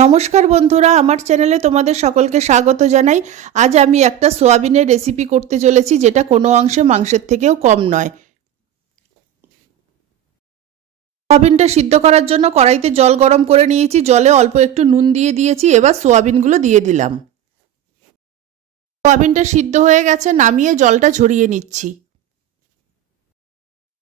নমস্কার বন্ধুরা, আমার চ্যানেলে তোমাদের সকলকে স্বাগত জানাই। আজ আমি একটা সোয়াবিনের রেসিপি করতে চলেছি, যেটা কোনো অংশে মাংসের থেকেও কম নয়। সোয়াবিনটা সিদ্ধ করার জন্য কড়াইতে জল গরম করে নিয়েছি, জলে অল্প একটু নুন দিয়ে দিয়েছি। এবার সোয়াবিনগুলো দিয়ে দিলাম। সোয়াবিনটা সিদ্ধ হয়ে গেছে, নামিয়ে জলটা ঝরিয়ে নিচ্ছি।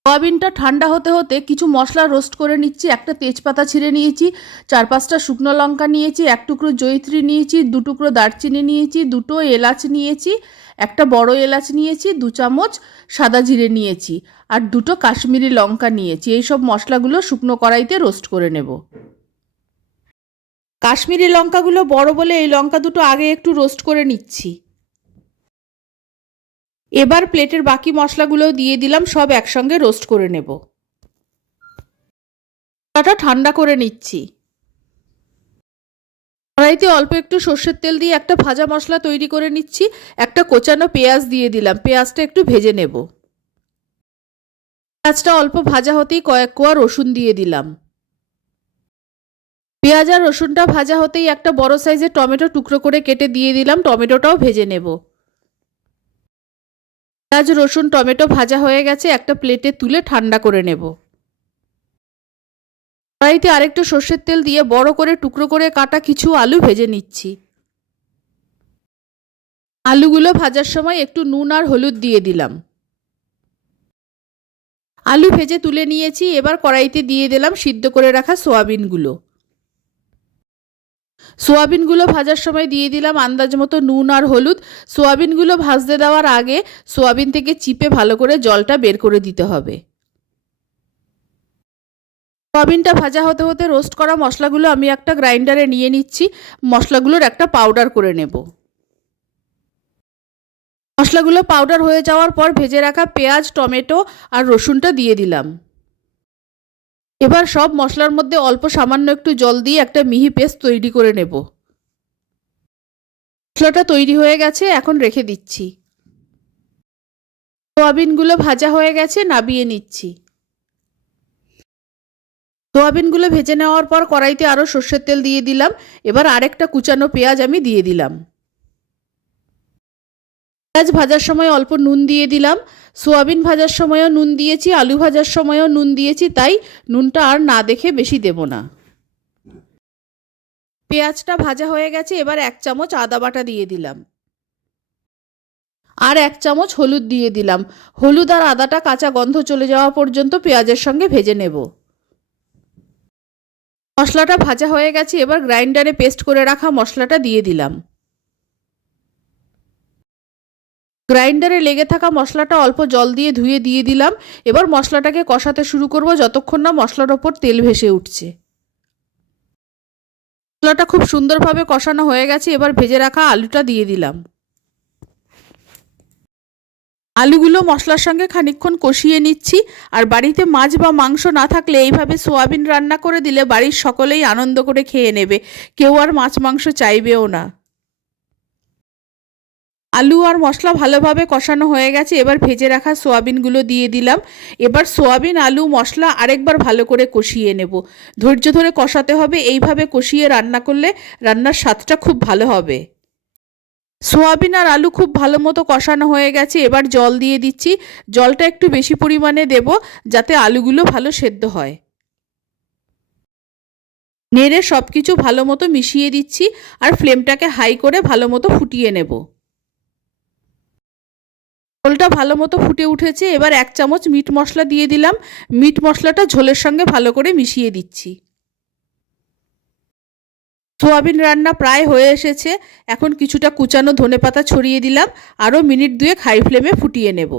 সোয়াবিনটা ঠান্ডা হতে হতে কিছু মশলা রোস্ট করে নিচ্ছি। একটা তেজপাতা ছিঁড়ে নিয়েছি, 4-5টা শুকনো লঙ্কা নিয়েছি, এক টুকরো জয়িত্রী নিয়েছি, 2 টুকরো দারচিনি নিয়েছি, 2টো এলাচ নিয়েছি, একটা বড় এলাচ নিয়েছি, 2 চামচ সাদা জিরে নিয়েছি, আর 2টো কাশ্মীরি লঙ্কা নিয়েছি। এই সব মশলাগুলো শুকনো কড়াইতে রোস্ট করে নেব। কাশ্মীরি লঙ্কাগুলো বড় বলে এই লঙ্কা দুটো আগে একটু রোস্ট করে নিচ্ছি। এবার প্লেটের বাকি মশলাগুলোও দিয়ে দিলাম, সব একসঙ্গে রোস্ট করে নেব। মশলাটা ঠান্ডা করে নিচ্ছি। কড়াইতে অল্প একটু সর্ষের তেল দিয়ে একটা ভাজা মশলা তৈরি করে নিচ্ছি। একটা কোচানো পেঁয়াজ দিয়ে দিলাম, পেঁয়াজটা একটু ভেজে নেব। পেঁয়াজটা অল্প ভাজা হতেই কয়েক কোয়া রসুন দিয়ে দিলাম। পেঁয়াজ আর রসুনটা ভাজা হতেই একটা বড় সাইজের টমেটো টুকরো করে কেটে দিয়ে দিলাম, টমেটোটাও ভেজে নেব। পেঁয়াজ রসুন টমেটো ভাজা হয়ে গেছে, একটা প্লেটে তুলে ঠান্ডা করে নেব। কড়াইতে আরেকটু সর্ষের তেল দিয়ে বড় করে টুকরো করে কাটা কিছু আলু ভেজে নিচ্ছি। আলুগুলো ভাজার সময় একটু নুন আর হলুদ দিয়ে দিলাম। আলু ভেজে তুলে নিয়েছি। এবার কড়াইতে দিয়ে দিলাম সিদ্ধ করে রাখা সোয়াবিনগুলো। সোয়াবিনগুলো ভাজার সময় দিয়ে দিলাম আন্দাজ মতো নুন আর হলুদ। সোয়াবিনগুলো ভাজতে দেওয়ার আগে সোয়াবিন থেকে চিপে ভালো করে জলটা বের করে দিতে হবে। সোয়াবিনটা ভাজা হতে হতে রোস্ট করা মশলাগুলো আমি একটা গ্রাইন্ডারে নিয়ে নিচ্ছি। মশলাগুলোর একটা পাউডার করে নেব। মশলাগুলো পাউডার হয়ে যাওয়ার পর ভেজে রাখা পেঁয়াজ টমেটো আর রসুনটা দিয়ে দিলাম। এবার সব মশলার মধ্যে অল্প সামান্য একটু জল দিয়ে একটা মিহি পেস্ট তৈরি করে নেব। মশলাটা তৈরি হয়ে গেছে, এখন রেখে দিচ্ছি। সোয়াবিনগুলো ভাজা হয়ে গেছে, নামিয়ে নিচ্ছি। সোয়াবিনগুলো ভেজে নেওয়ার পর কড়াইতে আরও সর্ষের তেল দিয়ে দিলাম। এবার আরেকটা কুচানো পেঁয়াজ আমি দিয়ে দিলাম। পেঁয়াজ ভাজার সময় অল্প নুন দিয়ে দিলাম। সোয়াবিন ভাজার সময়ও নুন দিয়েছি, আলু ভাজার সময়ও নুন দিয়েছি, তাই নুনটা আর না দেখে বেশি দেব না। পেঁয়াজটা ভাজা হয়ে গেছে, এবার 1 চামচ আদা বাটা দিয়ে দিলাম। আর 1 চামচ হলুদ দিয়ে দিলাম। হলুদ আর আদাটা কাঁচা গন্ধ চলে যাওয়া পর্যন্ত পেঁয়াজের সঙ্গে ভেজে নেব। মশলাটা ভাজা হয়ে গেছে, এবার গ্রাইন্ডারে পেস্ট করে রাখা মশলাটা দিয়ে দিলাম। গ্রাইন্ডারে লেগে থাকা মশলাটা অল্প জল দিয়ে ধুয়ে দিয়ে দিলাম। এবার মশলাটাকে কষাতে শুরু করব যতক্ষণ না মশলার ওপর তেল ভেসে উঠছে। মশলাটা খুব সুন্দরভাবে কষানো হয়ে গেছে, এবার ভেজে রাখা আলুটা দিয়ে দিলাম। আলুগুলো মশলার সঙ্গে খানিকক্ষণ কষিয়ে নিচ্ছি। আর বাড়িতে মাছ বা মাংস না থাকলে এইভাবে সোয়াবিন রান্না করে দিলে বাড়ির সকলেই আনন্দ করে খেয়ে নেবে, কেউ আর মাছ মাংস চাইবেও না। আলু আর মশলা ভালোভাবে কষানো হয়ে গেছে, এবার ভেজে রাখা সোয়াবিনগুলো দিয়ে দিলাম। এবার সোয়াবিন আলু মশলা আরেকবার ভালো করে কষিয়ে নেব। ধৈর্য ধরে কষাতে হবে, এইভাবে কষিয়ে রান্না করলে রান্নার স্বাদটা খুব ভালো হবে। সোয়াবিন আর আলু খুব ভালো মতো কষানো হয়ে গেছে, এবার জল দিয়ে দিচ্ছি। জলটা একটু বেশি পরিমাণে দেব, যাতে আলুগুলো ভালো সেদ্ধ হয়। নেড়ে সব কিছু ভালো মতো মিশিয়ে দিচ্ছি, আর ফ্লেমটাকে হাই করে ভালো মতো ফুটিয়ে নেব। ঝোলটা ভালো মতো ফুটে উঠেছে, এবার 1 চামচ মিট মশলা দিয়ে দিলাম। মিট মশলাটা ঝোলের সঙ্গে ভালো করে মিশিয়ে দিচ্ছি। সোয়াবিন রান্না প্রায় হয়ে এসেছে, এখন কিছুটা কুচানো ধনেপাতা ছড়িয়ে দিলাম। আরও মিনিট 2 হাই ফ্লেমে ফুটিয়ে নেব।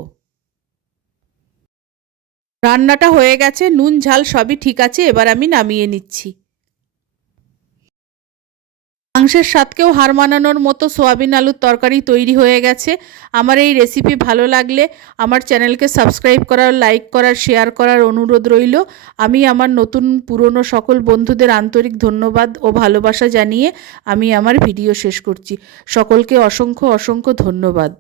রান্নাটা হয়ে গেছে, নুন ঝাল সবই ঠিক আছে, এবার আমি নামিয়ে নিচ্ছি। মাংসের স্বাদকেও হার মানানোর মতো সোয়াবিন আলুর তরকারি তৈরি হয়ে গেছে। আমার এই রেসিপি ভালো লাগলে আমার চ্যানেলকে সাবস্ক্রাইব করার, লাইক করার, শেয়ার করার অনুরোধ রইল। আমি আমার নতুন পুরনো সকল বন্ধুদের আন্তরিক ধন্যবাদ ও ভালোবাসা জানিয়ে আমি আমার ভিডিও শেষ করছি। সকলকে অসংখ্য অসংখ্য ধন্যবাদ।